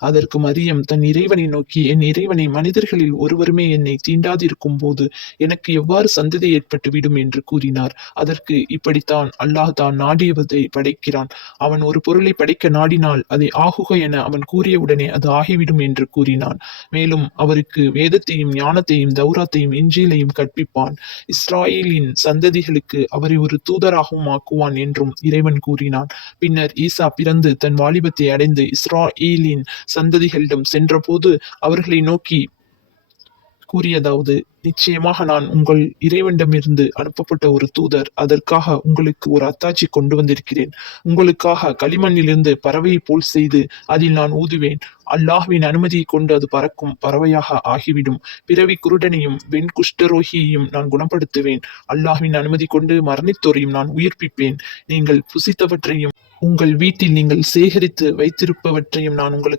அதற்கு மரியம் தன் இறைவனை நோக்கி என் இறைவனை மனிதர்களில் ஒருவருமே என்னை தீண்டாதிருக்கும் போது எனக்கு எவ்வாறு சந்ததி ஏற்பட்டுவிடும்? என்று கூறினார். அதற்கு இப்படித்தான் அல்லாஹ் தான் நாடியவதை படைக்கிறான். அவன் ஒரு பொருளை படைக்க நாடினால் அதை ஆகுக என அவன் கூறியவுடனே அது ஆகிவிடும் என்று கூறினான். மேலும் அவருக்கு வேதத்தையும் ஞானத்தையும் தௌராத்தையும் இஞ்சியிலையும் கற்பிப்பான். இஸ்ராயேலின் சந்ததிகளுக்கு அவரை ஒரு தூதராகவும் ஆக்குவான் என்றும் இறைவன் கூறினான். பின்னர் ஈசா பிறந்து தன் வாலிபத்தை அடைந்து இஸ்ராயேலின் சந்ததிகளிடம் சென்றபோது அவர்களை நோக்கி கூறியதாவது நிச்சயமாக நான் உங்கள் இறைவனிடமிருந்து அனுப்பப்பட்ட ஒரு தூதர். அதற்காக உங்களுக்கு ஒரு அத்தாட்சி கொண்டு வந்திருக்கிறேன். உங்களுக்காக களிமண்ணிலிருந்து பறவையை போல் செய்து அதில் நான் ஊதுவேன். அல்லாஹ்வின் அனுமதியை கொண்டு அது பறக்கும் பறவையாக ஆகிவிடும். பிறவி குருடனையும் வெண் குஷ்டரோகியையும் நான் குணப்படுத்துவேன். அல்லாஹ்வின் அனுமதி கொண்டு மரணித்தோரையும் நான் உயிர்ப்பிப்பேன். நீங்கள் புசித்தவற்றையும் உங்கள் வீட்டில் நீங்கள் சேகரித்து வைத்திருப்பவற்றையும் நான் உங்களுக்கு